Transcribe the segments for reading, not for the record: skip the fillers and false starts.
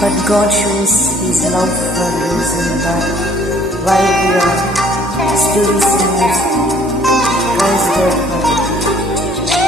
But God shows His love for us in that while we are still sinners, Christ died for us.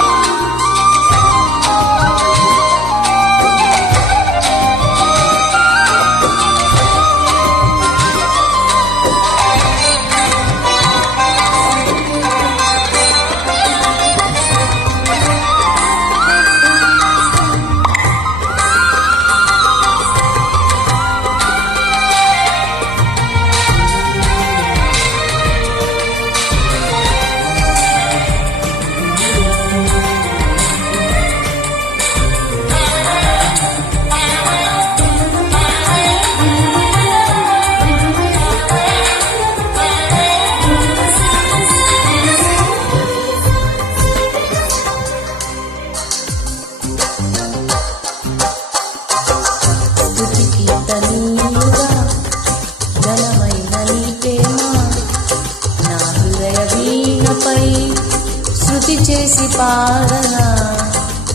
స్తుతి చేసి పాడనా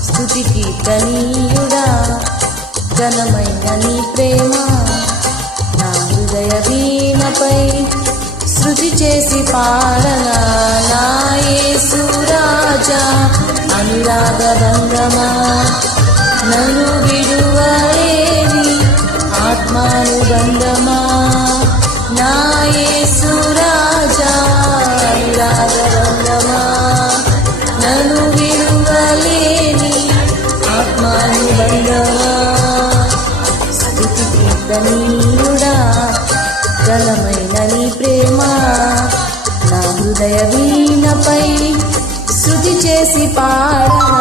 స్తుతి కీర్తనీయుడా ఘనమైన నీ ప్రేమ నా హృదయ వీణపై స్తుతి చేసి పాడనా నా యేసు రాజా అనురాగ బంధమా నన్ను విడువలేని ఆత్మానుబంధమా నా యేసు రాజా అనురాగ బంధమా నన్ను విడువలేని ఆత్మానుబంధమా స్తుతి కీర్తనీయుడా ఘనమైన నీ ప్రేమ నా హృదయ వీణపై స్తుతి చేసి పాడనా.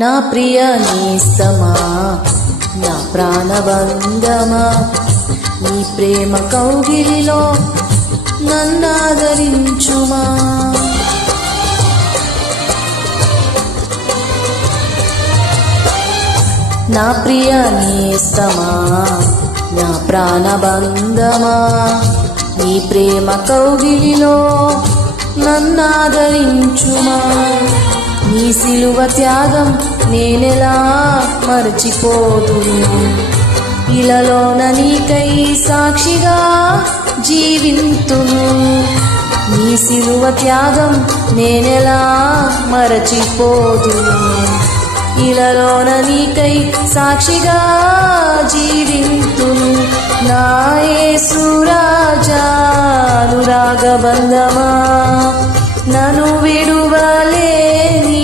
నా ప్రియ నేస్తమా నా ప్రాణబంధమా నీ ప్రేమ కౌగిలిలో నన్నాదరించుమా నా ప్రియ నేస్తమా నా ప్రాణబంధమా నీ ప్రేమ కౌగిలిలో నన్నాదరించుమా నీ సిలువ త్యాగం నేనెలా మరచిపోదును ఇలలోన నీకై సాక్షిగా జీవింతును నీ సిలువ త్యాగం నేనెలా మరచిపోదును ఇలలోన నీకై సాక్షిగా జీవింతును నా యేసు రాజా అనురాగ బంధమా నన్ను విడువలేని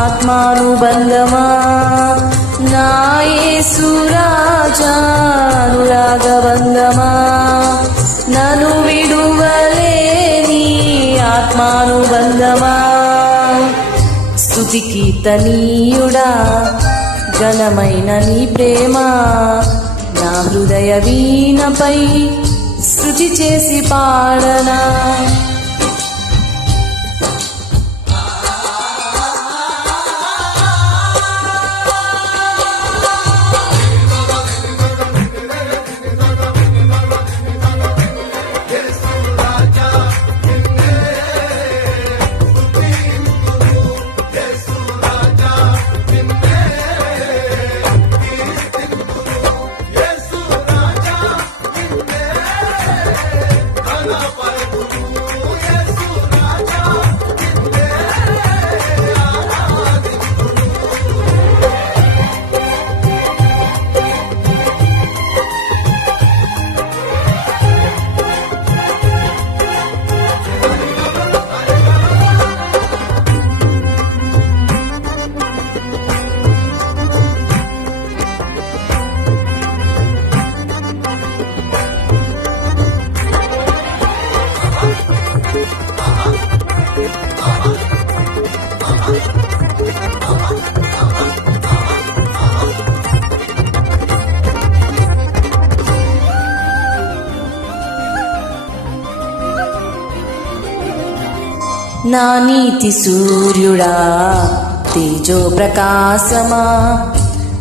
ఆత్మానుబంధమా నా యేసు రాజా అనురాగ బంధమా నన్ను విడువలేని ఆత్మానుబంధమా స్తుతి కీర్తనీయుడా ఘనమైన నీ ప్రేమ నా హృదయ వీణపై స్తుతి చేసి పాడనా. Para నా నీతి సూర్యుడా తేజో ప్రకాశమా,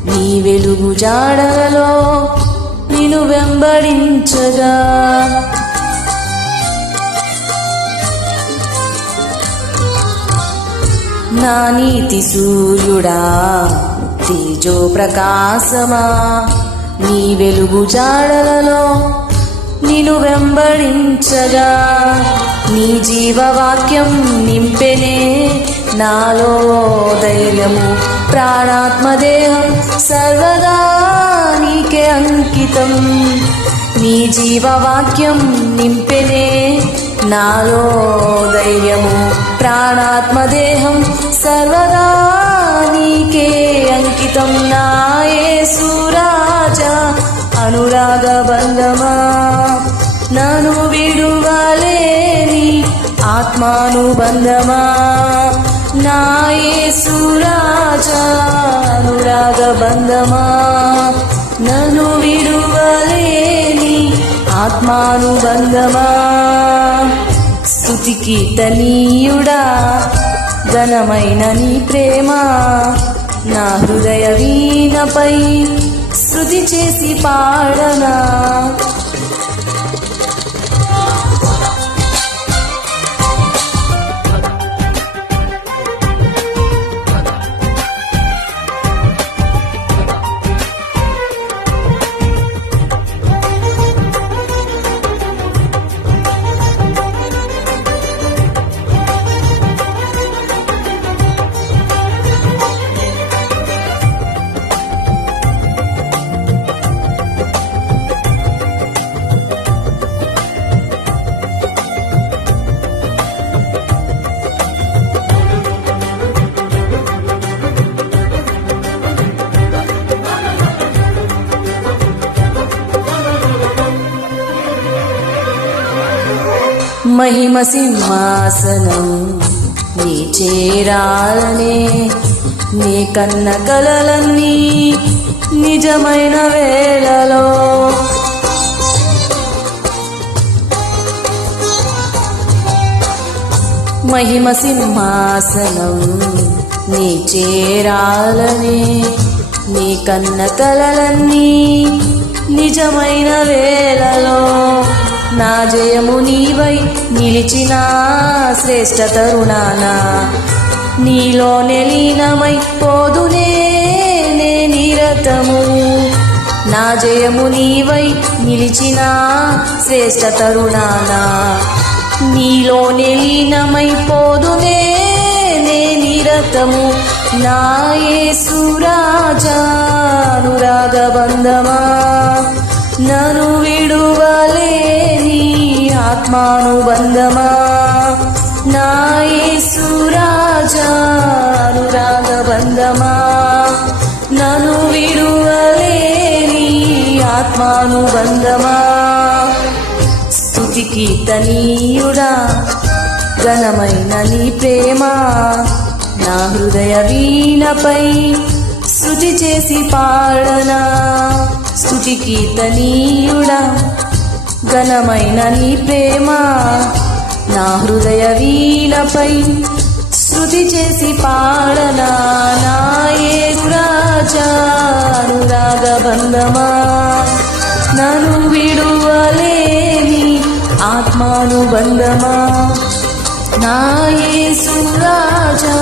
నీ వెలుగు జాడలలో నిన్ను వెంబడించగా. నా నీతి సూర్యుడా తేజో ప్రకాశమా, నీ వెలుగు జాడలలో నిన్ను వెంబడించగా. నీ జీవవాక్యం నింపెనే నాలో ధైర్యము, ప్రాణాత్మదేహం సర్వదా నీకే అంకితం. నీ జీవవాక్యం నింపెనే నాలో ధైర్యము, ప్రాణాత్మదేహం సర్వదా నీకే అంకితం. నా యేసు రాజా అనురాగ బంధమా, నన్ను విడువలేని ఆత్మానుబంధమా. నా యేసు రాజా అనురాగ బంధమా, నన్ను విడువలేని ఆత్మానుబంధమా. స్తుతి కీర్తనీయుడా ఘనమైన నీ ప్రేమ, నా హృదయ వీణపై స్తుతి చేసి పాడనా. మహిమ సింహాసనం నీ చేరాలనే, నీ కన్న కలలన్నీ నిజమైన వేళలో. మహిమ సింహాసనం నీ చేరాలనే, నీ కన్న కలలన్నీ నిజమైన వేళలో. నా జయము నీవై నిలిచిన శ్రేష్ఠ తరుణానా, నీలోనే లీనమై పోదునే నే నిరతము. నా జయము నీవై నిలిచిన శ్రేష్ఠ తరుణానా, నీలోనే లీనమై పోదునే నే నిరతము. నా యేసు రాజా అనురాగ బంధమా, నన్ను విడువలేని ఆత్మానుబంధమా. నా యేసు రాజా అనురాగ బంధమా, నన్ను విడువలేని ఆత్మానుబంధమా. స్తుతి కీర్తనీయుడా ఘనమైన నీ ప్రేమ, నా హృదయ వీణపై స్తుతి చేసి పాడనా. స్తుతి కీర్తనీయుడా ఘనమైన నీ ప్రేమ, నా హృదయ వీణపై స్తుతి చేసి పాడనా. నా యేసు రాజా అనురాగ బంధమా, నన్ను విడువలేని ఆత్మానుబంధమా. నా యేసు రాజా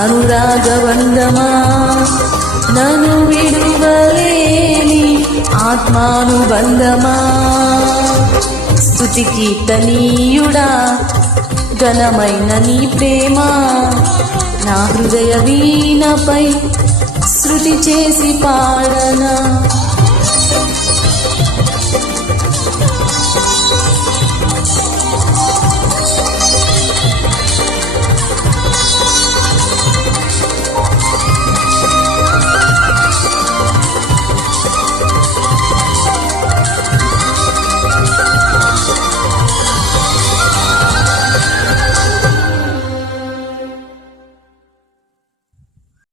అనురాగ బంధమా, నన్ను విడువలేని ఆత్మానుబంధమా. స్తుతి కీర్తనీయుడా ఘనమైన నీ ప్రేమ, నా హృదయ వీణపై శృతి చేసి పాడనా.